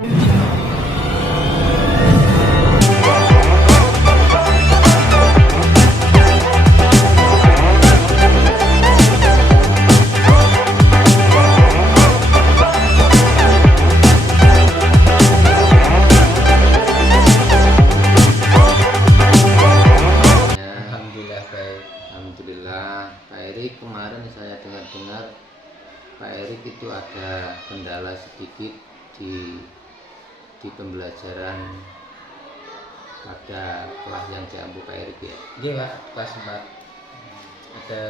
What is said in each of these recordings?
Alhamdulillah baik. Alhamdulillah. Pak Erik, kemarin saya dengar-dengar Pak Erik itu ada kendala sedikit di pembelajaran pada kelas yang diampu Pak Erik ya. Iya Pak, kelas 4 ada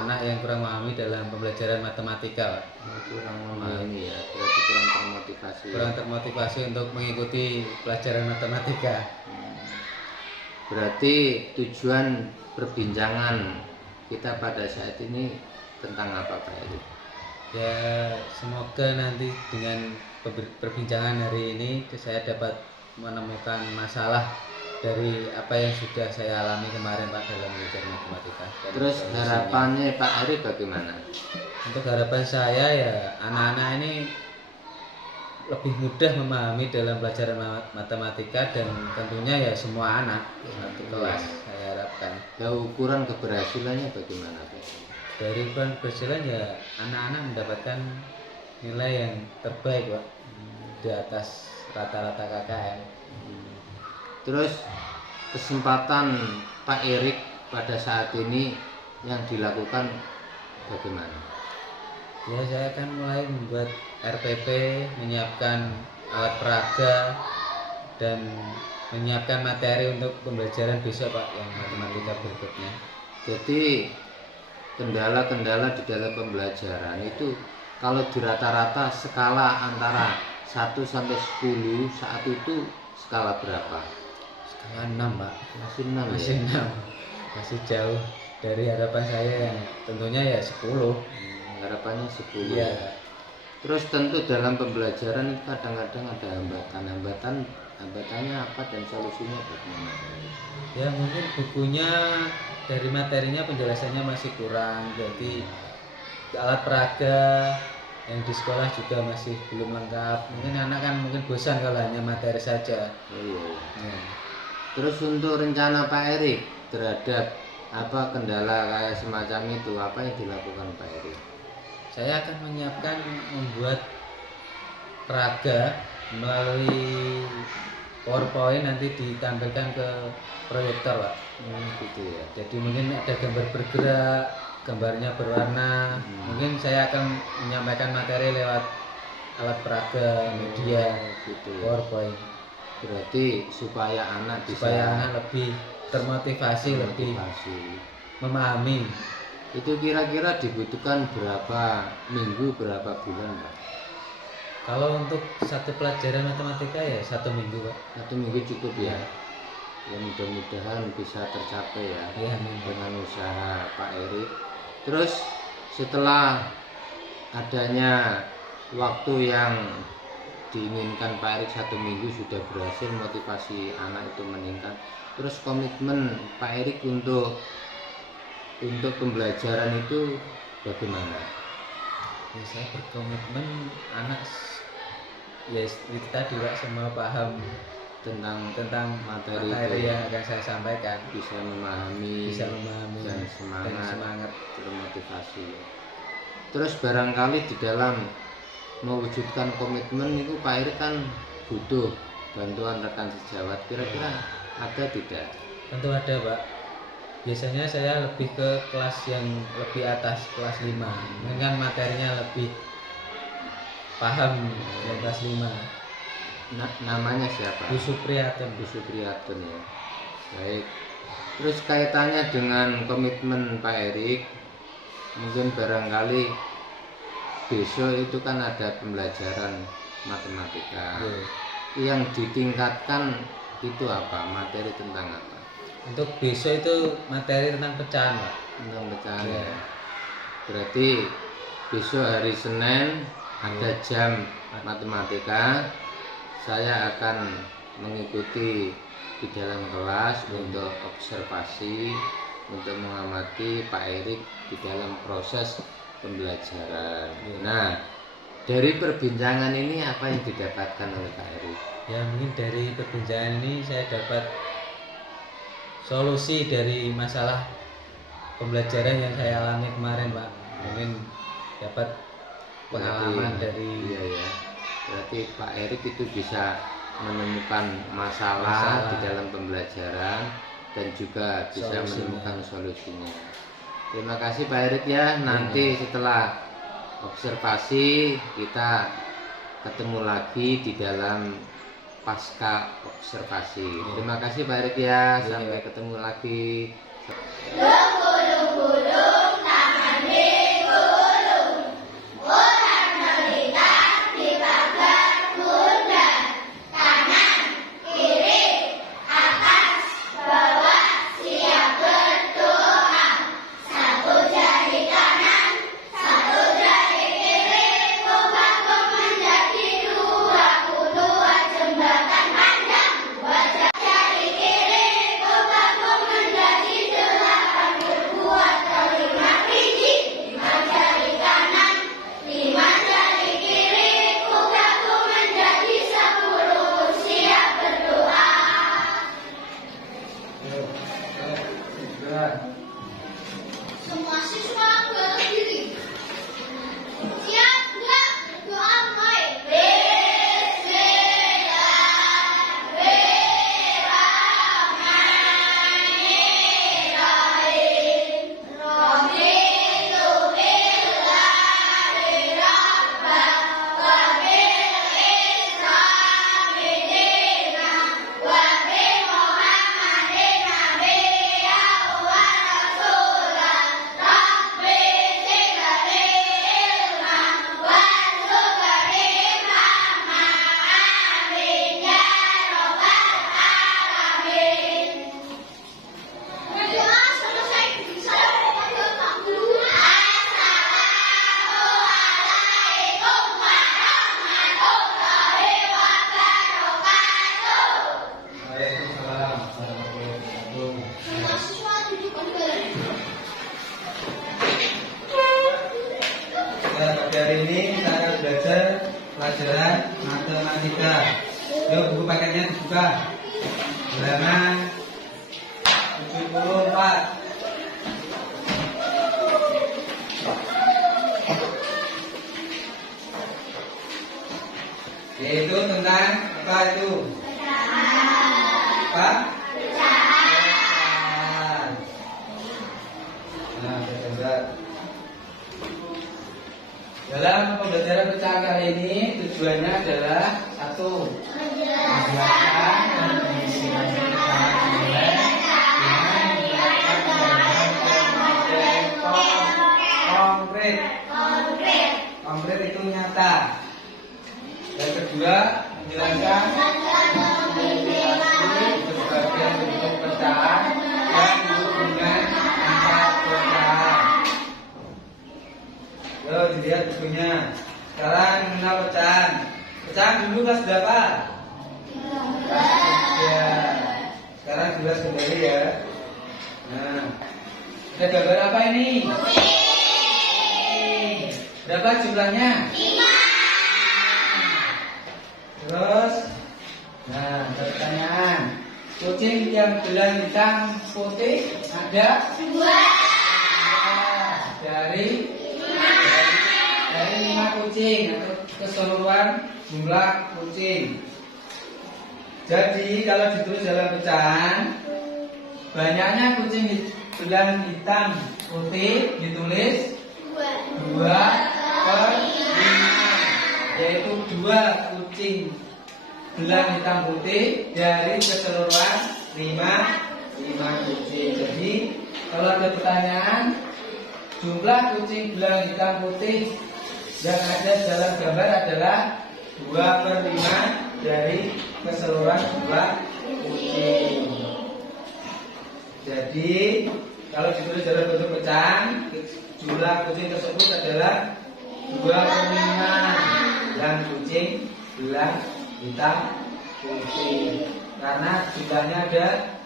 anak yang kurang memahami dalam pembelajaran matematika Pak. Kurang memahami ya, berarti kurang termotivasi. Kurang termotivasi untuk mengikuti pelajaran matematika. Berarti tujuan perbincangan kita pada saat ini tentang apa Pak Erik? Ya semoga nanti dengan perbincangan hari ini saya dapat menemukan masalah dari apa yang sudah saya alami kemarin Pak dalam belajar matematika. Dan Terus solusinya. harapannya Pak Erik bagaimana? Untuk harapan saya ya anak-anak ini lebih mudah memahami dalam pelajaran matematika dan tentunya ya semua anak satu kelas saya harapkan. Ya, ukuran keberhasilannya bagaimana Pak? Dari keberhasilan ya anak-anak mendapatkan nilai yang terbaik Pak, di atas rata-rata KKM. Terus kesempatan Pak Erik pada saat ini yang dilakukan bagaimana? Ya saya akan mulai membuat RPP, menyiapkan alat peraga dan menyiapkan materi untuk pembelajaran besok Pak yang matematika berikutnya. Jadi kendala-kendala di dalam pembelajaran itu kalau di rata-rata skala antara 1 sampai 10 saat itu skala berapa? Skala 6 Pak. Masih 6 Masih ya? 6. Masih jauh dari harapan saya yang tentunya ya 10. Harapannya 10. Iya. Terus tentu dalam pembelajaran itu kadang-kadang ada hambatannya apa dan solusinya bagaimana? Ya mungkin bukunya dari materinya penjelasannya masih kurang, jadi alat peraga yang di sekolah juga masih belum lengkap. Mungkin anak kan mungkin bosan kalau hanya materi saja. Oh, iya. Ya. Terus untuk rencana Pak Erik terhadap apa kendala kayak semacam itu, apa yang dilakukan Pak Erik? Saya akan menyiapkan membuat peraga melalui PowerPoint, nanti ditampilkan ke proyektor Pak. Gitu ya. Jadi mungkin ada gambar bergerak, gambarnya berwarna. Mungkin saya akan menyampaikan materi lewat alat peraga, media, Gitu ya. PowerPoint. Berarti supaya anak bisa Supaya anak lebih termotivasi, lebih motivasi. memahami. Itu kira-kira dibutuhkan berapa minggu, berapa bulan Pak? Kalau untuk satu pelajaran matematika ya 1 minggu Pak. 1 minggu cukup ya. Ya mudah-mudahan bisa tercapai ya, Ya, amin. dengan usaha Pak Erik. Terus setelah adanya waktu yang diinginkan Pak Erik 1 minggu sudah berhasil, motivasi anak itu meningkat. Terus komitmen Pak Erik untuk pembelajaran itu bagaimana? Ya, saya berkomitmen anak ya itu tadi Pak, semua paham tentang materi itu yang akan saya sampaikan, bisa memahami dan semangat termotivasi. Terus barangkali di dalam mewujudkan komitmen itu Pak Erik kan butuh bantuan rekan sejawat, kira-kira ada tidak? Tentu ada Pak. Biasanya saya lebih ke kelas yang lebih atas, kelas 5. Mungkin kan materinya lebih paham yang kelas 5. Namanya siapa? Bu Supriyatun. Bu Supriyatun ya. Baik. Terus kaitannya dengan komitmen Pak Erik, mungkin barangkali besok itu kan ada pembelajaran matematika. Yang ditingkatkan itu apa? Materi tentang apa? Untuk besok itu materi tentang pecahan Pak. Tentang pecahan ya. Berarti besok hari Senin ada jam matematika. Saya akan mengikuti di dalam kelas untuk observasi, untuk mengamati Pak Erik di dalam proses pembelajaran. Nah, Dari perbincangan ini apa yang didapatkan oleh Pak Erik? Ya mungkin dari perbincangan ini saya dapat solusi dari masalah pembelajaran yang saya alami kemarin Pak. Mungkin dapat pengalaman dari Iya ya. Berarti Pak Erik itu bisa menemukan masalah di dalam pembelajaran dan juga bisa menemukan solusinya. Terima kasih Pak Erik ya. Nanti setelah observasi kita ketemu lagi di dalam pasca observasi. Terima kasih Pak Erik ya. Sampai ketemu lagi. Semua siswa berdiri. Siap nggak? Doa mulai. Bismillahirrahmanirrahim. Raditu billahi rabban wa bil islami dinan wa bi Muhammadin nabiyyan wa rasulan. Rabbi zidni ilman warzuqni fahman. Amin ya rabbal alamin. Berdoa selesai bisa berdoa dulu. Assalamualaikum warahmatullahi wabarakatuh. Waalaikumsalam warahmatullahi wabarakatuh. Mahasiswa duduk kembali. Pada hari ini kita akan belajar pelajaran matematika. Yuk buku paketnya dibuka. Halaman 74. Yaitu tentang apa itu? Apa? Pecahan. Nah, benar. Dalam pembelajaran pecahan kali ini tujuannya adalah satu, menjelaskan dan mengisikan pecahan nilai dengan menggunakan gambaran konkret. Konkret itu nyata. Yang kedua, menjelaskan berbagai bentuk pecahan dan hubungan antar pecahan. Yuk dilihat bukunya. Sekarang mengenal pecahan. Pecahan dulu kelas berapa? Kelas 3. Sekarang jelas kembali ya. Nah, ada gambar apa ini? Berapa jumlahnya? 5. Terus, nah pertanyaan. Kucing yang belang hitam putih ada 2. Dari 5 kucing atau keseluruhan jumlah kucing. Jadi kalau ditulis dalam pecahan, banyaknya kucing belang hitam putih ditulis 2/5, yaitu 2 kucing belang hitam putih dari keseluruhan 5 kucing. Jadi kalau ada pertanyaan, jumlah kucing belang hitam putih yang ada dalam gambar adalah 2/5 dari keseluruhan jumlah kucing. Jadi kalau ditulis dalam bentuk pecahan, jumlah kucing tersebut adalah 2/5 yang kucing belang hitam putih. Karena jumlahnya ada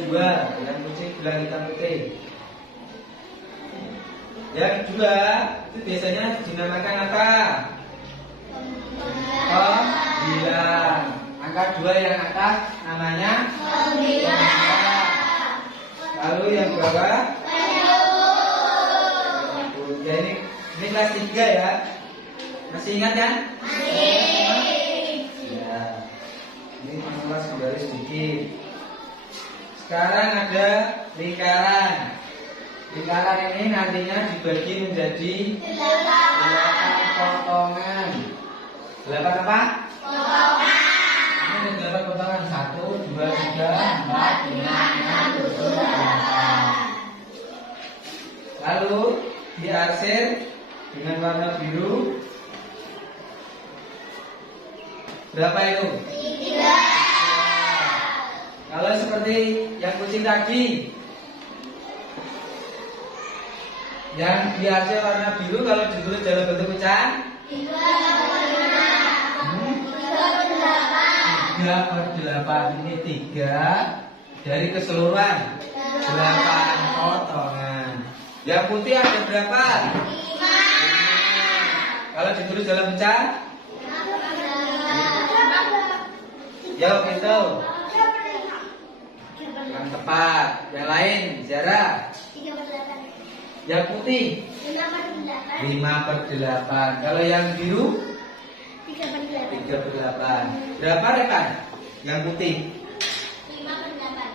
2 yang kucing belang hitam putih. Yang kedua itu biasanya dinamakan apa? Pembilang. Angka 2 yang atas namanya pembilang. Lalu yang bawah penyebut. Ya, ini kelas 3 ya. Masih ingat kan? Ya. Ini kelas kembali sedikit. Sekarang ada lingkaran. Lingkaran ini nantinya dibagi menjadi 8 potongan. 8 apa? Potongan. Ini ada 8 potongan. 1, 2, 3, 4, 5, 6, 7, 8. Lalu diarsir dengan warna biru. Berapa itu? 3. Kalau seperti yang kucing tadi, yang diarsir warna biru kalau ditulis dalam bentuk pecahan 3/8. Ini 3 dari keseluruhan 8 potongan. Yang putih ada berapa? 5. Kalau ditulis dalam pecahan? Jawab itu. Yang tepat. Yang lain, Zara. Yang putih 5/8. Kalau yang biru 3/8. Berapa rekan? Yang putih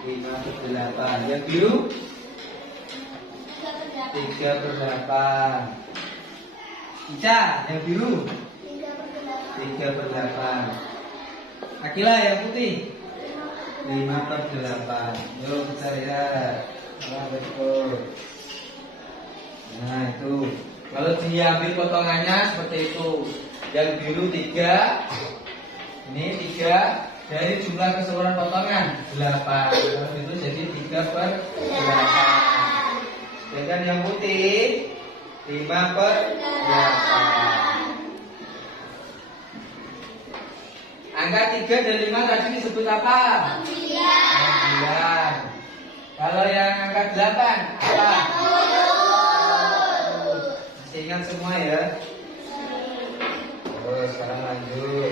5/8. Yang biru 3/8. Ica, yang biru 3/8. Akila yang putih 5/8. Yuk kita lihat. Nah, betul. Nah itu. Kalau diambil potongannya seperti itu. Yang biru 3. Ini 3 dari jumlah keseluruhan potongan 8. Kalau itu jadi 3/8. Sedangkan yang putih 5/8. Angka 3 dan 5 tadi disebut apa? 9. Kalau yang angka 8 apa? Masih ingat semua ya? Oh, sekarang lanjut.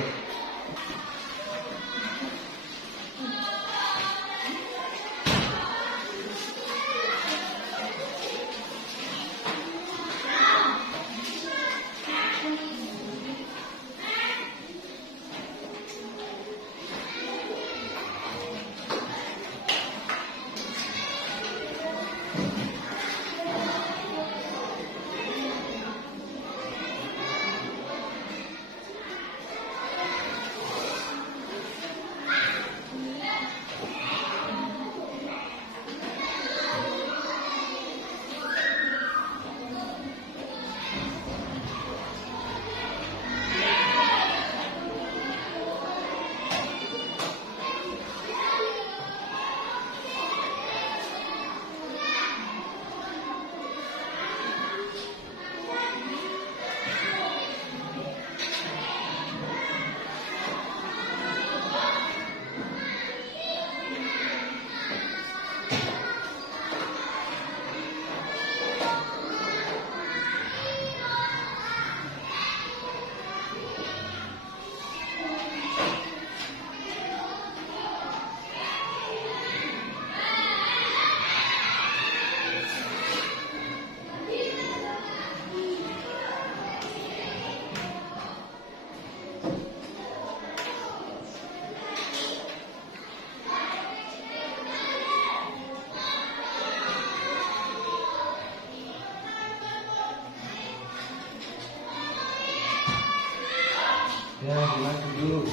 Ya, dimas dulu.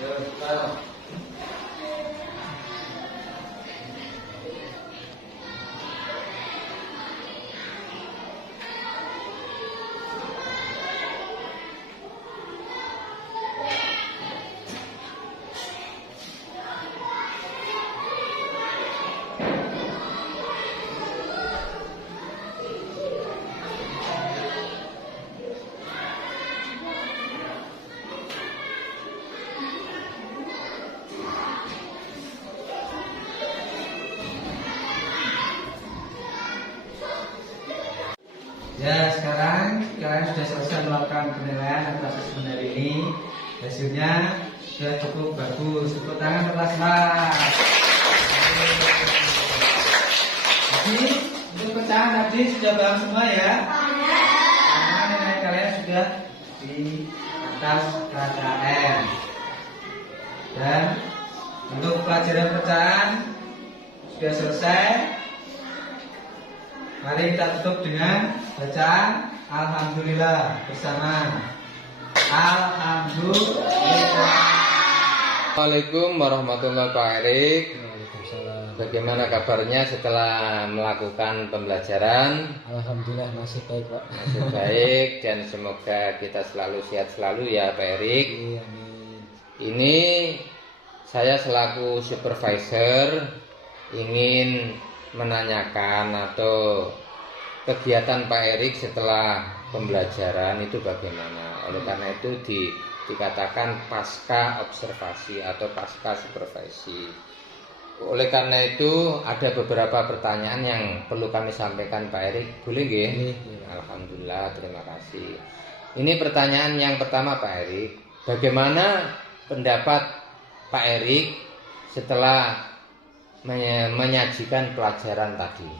Ya, sekarang. kalian sudah selesai melakukan penilaian atas asesmen hari ini. Hasilnya sudah cukup bagus. Tepuk tangan kelas-kelas. Jadi untuk pecahan tadi sudah paham semua ya? Karena nilai kalian sudah di atas KKM. Dan untuk pelajaran pecahan sudah selesai. Mari kita tutup dengan bacaan Alhamdulillah bersama. Alhamdulillah. Assalamualaikum warahmatullahi wabarakatuh, Pak Erik. Waalaikumsalam. Bagaimana kabarnya setelah melakukan pembelajaran? Alhamdulillah masih baik, Pak. Masih baik dan semoga kita selalu sehat selalu ya Pak Erik. Iya, amin. Ini saya selaku supervisor ingin menanyakan atau kegiatan Pak Erik setelah pembelajaran itu bagaimana. Oleh karena itu dikatakan pasca observasi atau pasca supervisi. Oleh karena itu ada beberapa pertanyaan yang perlu kami sampaikan Pak Erik. Boleh nggih? Boleh. Alhamdulillah, terima kasih. Ini pertanyaan yang pertama Pak Erik. Bagaimana pendapat Pak Erik setelah menyajikan pelajaran tadi?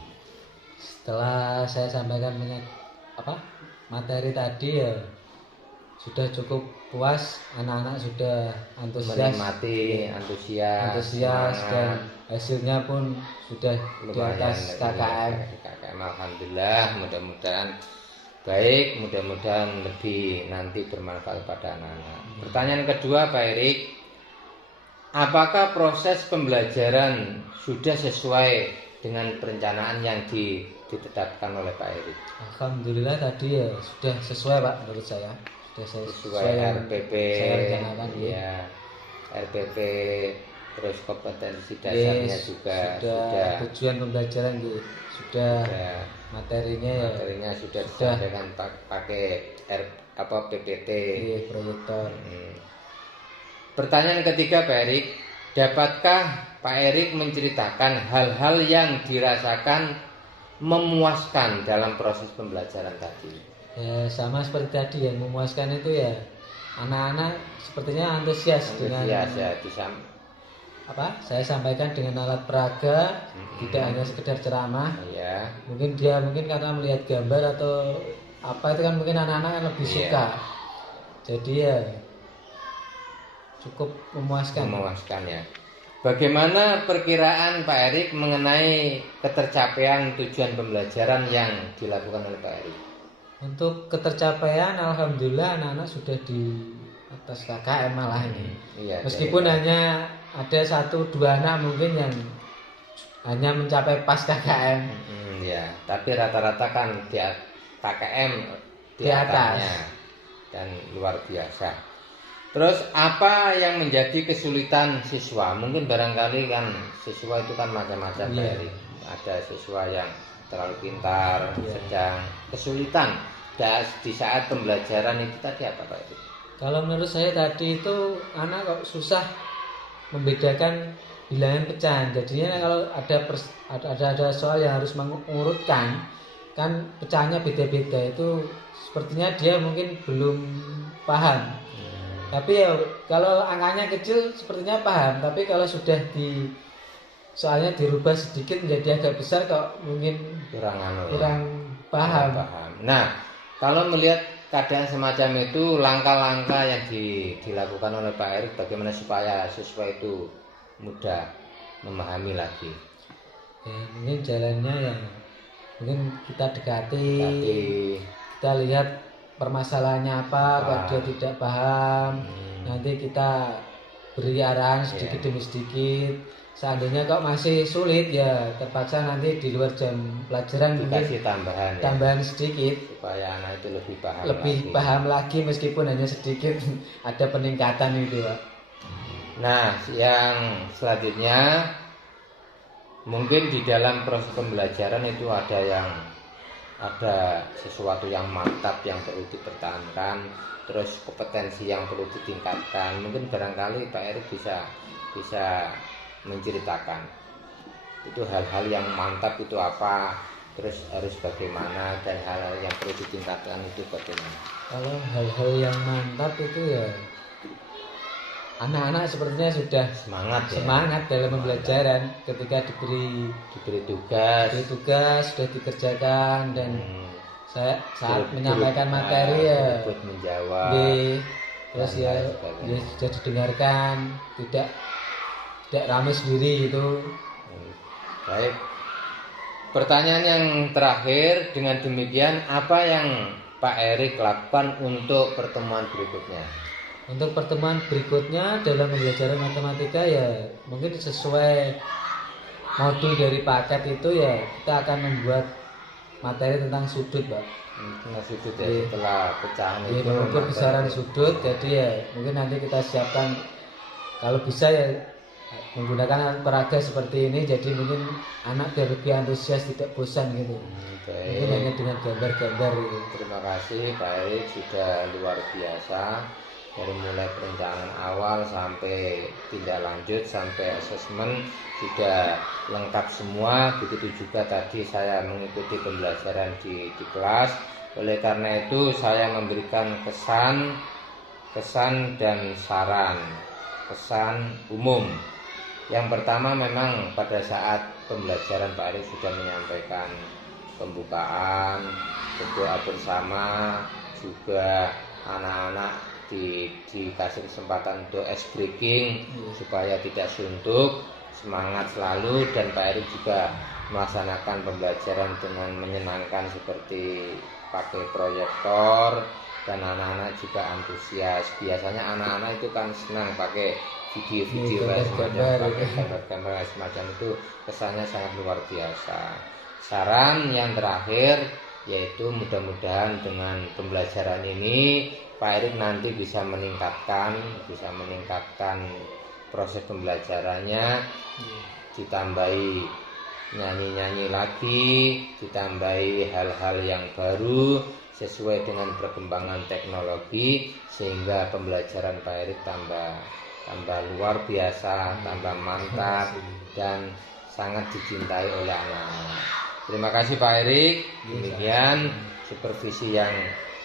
Setelah saya sampaikan materi tadi ya sudah cukup puas, anak-anak sudah antusias, Menikmati, antusias dan semangat. hasilnya pun sudah di atas KKM. KKM. Alhamdulillah, mudah-mudahan baik, mudah-mudahan lebih nanti bermanfaat pada anak-anak. Pertanyaan kedua Pak Erik, apakah proses pembelajaran sudah sesuai dengan perencanaan yang ditetapkan oleh Pak Erik? Alhamdulillah tadi ya sudah sesuai Pak menurut saya. Sudah Sesuai yang RPP, saya rencanakan ya, RPP, terus kompetensi dasarnya juga sudah tujuan pembelajaran gitu. Sudah materinya sudah disampaikan pakai PPT. Iya, proyektor. Pertanyaan ketiga Pak Erik, dapatkah Pak Erik menceritakan hal-hal yang dirasakan memuaskan dalam proses pembelajaran tadi? Ya sama seperti tadi yang memuaskan itu ya anak-anak sepertinya antusias dengan ya, saya sampaikan dengan alat peraga, tidak hanya sekedar ceramah. Ya. Mungkin karena melihat gambar atau apa itu kan mungkin anak-anak lebih suka. Jadi ya cukup memuaskan. Ya. Bagaimana perkiraan Pak Erik mengenai ketercapaian tujuan pembelajaran yang dilakukan oleh Pak Erik? Untuk ketercapaian alhamdulillah anak-anak sudah di atas KKM malah ini. Iya, Meskipun hanya ada 1-2 anak mungkin yang hanya mencapai pas KKM. Ya, tapi rata-rata kan di KKM di atas dan luar biasa. Terus apa yang menjadi kesulitan siswa? Mungkin barangkali kan siswa itu kan macam-macam Pak Erik. Ada siswa yang terlalu pintar, sedang kesulitan di saat pembelajaran itu tadi apa Pak Erik? Kalau menurut saya tadi itu anak kok susah membedakan bilangan pecahan. Jadinya kalau ada soal yang harus mengurutkan kan pecahannya beda-beda, itu sepertinya dia mungkin belum paham. Tapi ya kalau angkanya kecil sepertinya paham, tapi kalau sudah soalnya dirubah sedikit menjadi agak besar kok mungkin kurang paham. Nah, kalau melihat keadaan semacam itu, langkah-langkah yang dilakukan oleh Pak Erik bagaimana supaya siswa itu mudah memahami lagi? Ya, mungkin jalannya yang mungkin kita dekati. Kita lihat permasalahannya apa, kalau dia tidak paham, nanti kita beri arahan sedikit demi sedikit. Seandainya kok masih sulit ya terpaksa nanti di luar jam pelajaran dikasih tambahan sedikit supaya anak itu lebih paham lagi meskipun hanya sedikit ada peningkatan itu Pak. Nah, yang selanjutnya mungkin di dalam proses pembelajaran itu ada sesuatu yang mantap yang perlu dipertahankan, terus kompetensi yang perlu ditingkatkan. Mungkin barangkali Pak Erik bisa menceritakan itu hal-hal yang mantap itu apa, terus harus bagaimana dan hal-hal yang perlu ditingkatkan itu bagaimana? Kalau hal-hal yang mantap itu ya anak-anak sepertinya sudah Semangat ya. semangat dalam pembelajaran ketika diberi Diberi tugas. sudah dikerjakan dan saya saat Berebut, menyampaikan materi ya berebut menjawab. nggih, terus dan ya, lain sebagainya. ya sudah didengarkan, tidak rame sendiri gitu. Baik. Pertanyaan yang terakhir, dengan demikian apa yang Pak Erik lakukan untuk pertemuan berikutnya? Untuk pertemuan berikutnya dalam pembelajaran matematika ya mungkin sesuai modul dari paket itu ya kita akan membuat materi tentang sudut, Pak. Sudut ya, Iya. setelah pecahan Jadi itu mengukur materi. besaran sudut, jadi ya mungkin nanti kita siapkan kalau bisa ya menggunakan alat peraga seperti ini, jadi mungkin anak biar lebih antusias, tidak bosan gitu. Mungkin hanya Baik. dengan gambar-gambar gitu. Terima kasih Pak Erik, sudah luar biasa. Dari mulai perencanaan awal sampai tindak lanjut sampai asesmen sudah lengkap semua. Begitu juga tadi saya mengikuti pembelajaran di kelas. Oleh karena itu saya memberikan kesan dan saran, kesan umum. Yang pertama, memang pada saat pembelajaran Pak Erik sudah menyampaikan pembukaan, berdoa bersama, juga anak-anak dikasih kesempatan untuk ice breaking supaya tidak suntuk, semangat selalu. Dan Pak Erik juga melaksanakan pembelajaran dengan menyenangkan seperti pakai proyektor, dan anak-anak juga antusias. Biasanya anak-anak itu kan senang pakai video-video Gambar-gambar. pakai gambar-gambar semacam itu, kesannya sangat luar biasa. Saran yang terakhir yaitu mudah-mudahan dengan pembelajaran ini Pak Erik nanti bisa meningkatkan proses pembelajarannya, ditambahi nyanyi-nyanyi lagi, ditambahi hal-hal yang baru sesuai dengan perkembangan teknologi, sehingga pembelajaran Pak Erik tambah luar biasa, tambah mantap dan sangat dicintai oleh anak-anak. Terima kasih Pak Erik. Demikian supervisi yang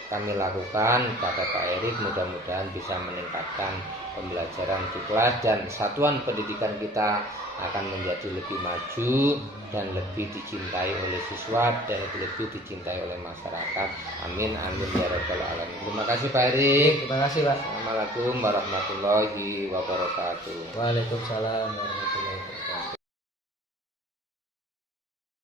kami lakukan pada Pak Erik, mudah-mudahan bisa meningkatkan pembelajaran di kelas dan satuan pendidikan kita akan menjadi lebih maju dan lebih dicintai oleh siswa dan lebih dicintai oleh masyarakat. Amin amin ya rabbal alamin. Terima kasih Pak Erik. Terima kasih, Pak. Assalamualaikum warahmatullahi wabarakatuh. Waalaikumsalam warahmatullahi wabarakatuh.